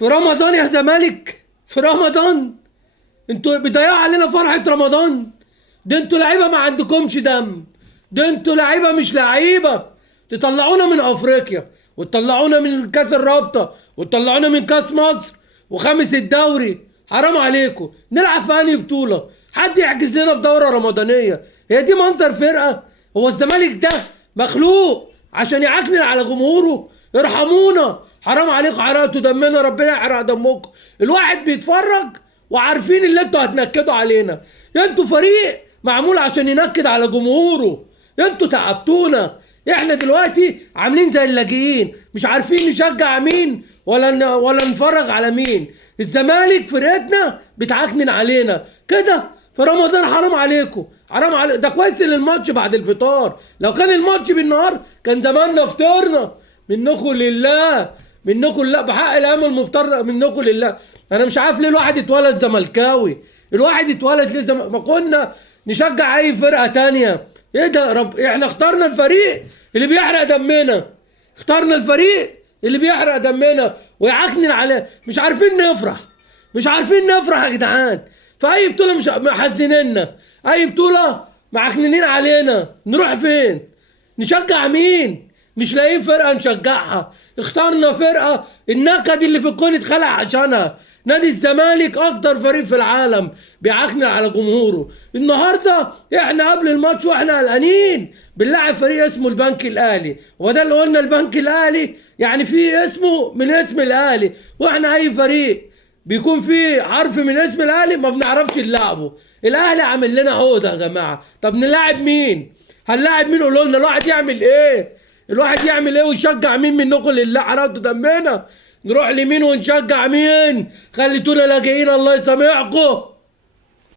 في رمضان يا زمالك، في رمضان انتوا بتضيعوا علينا فرحة رمضان. ده انتوا لعيبة ما عندكمش دم، ده انتوا لعيبة مش لعيبة. تطلعونا من افريقيا وتطلعونا من كاس الرابطة وتطلعونا من كاس مصر وخامس الدوري. حرام عليكم، نلعب في انهي بطولة؟ حد يحجز لنا في دورة رمضانية؟ هي دي منظر فرقة؟ هو الزمالك ده مخلوق عشان يعكنن على جمهوره؟ ارحمونا، حرام عليكم، حرقتوا دمنا، ربنا يحرق دمكم. الواحد بيتفرج وعارفين اللي انتوا هتنكدوا علينا. يا انتوا فريق معمول عشان ينكد على جمهوره، يا انتوا تعبتونا. احنا دلوقتي عاملين زي اللاجئين، مش عارفين نشجع مين ولا نتفرج على مين. الزمالك فرقتنا بتعكنن علينا كده في رمضان. حرام عليكم، حرام عليكم. ده كويس ان الماتش بعد الفطار، لو كان الماتش بالنهار كان زماننا فطرنا. منكم لله، منكم لله، بحق الامل المفترض منكم لله. انا مش عارف ليه الواحد اتولد زملكاوي، الواحد اتولد ليه ما كنا نشجع اي فرقه تانية. ايه ده رب، احنا اخترنا الفريق اللي بيحرق دمنا، اخترنا الفريق اللي بيحرق دمنا ويعكنن عليه. مش عارفين نفرح، مش عارفين نفرح يا جدعان. في اي بطوله مش محزنيننا، اي بطوله معكننين علينا. نروح فين؟ نشجع مين؟ مش لاقيين فرقه نشجعها. اخترنا فرقه النكد اللي في الكون اتخلق عشانها. نادي الزمالك اكتر فريق في العالم بيعكنن على جمهوره. النهارده احنا قبل الماتش واحنا قلقانين بنلاعب فريق اسمه البنك الاهلي، وده اللي قلنا البنك الاهلي يعني في اسمه من اسم الاهلي، واحنا اي فريق بيكون فيه حرف من اسم الاهلي ما بنعرفش نلعبه. الاهلي عامل لنا عقده يا جماعه. طب نلاعب مين؟ هنلاعب مين؟ قولوا لنا الواحد يعمل ايه؟ الواحد يعمل ايه ويشجع مين منكم لله؟ حرقتوا دمنا. نروح لمين ونشجع مين؟ خليتونا لاجئين، الله يسامحكم.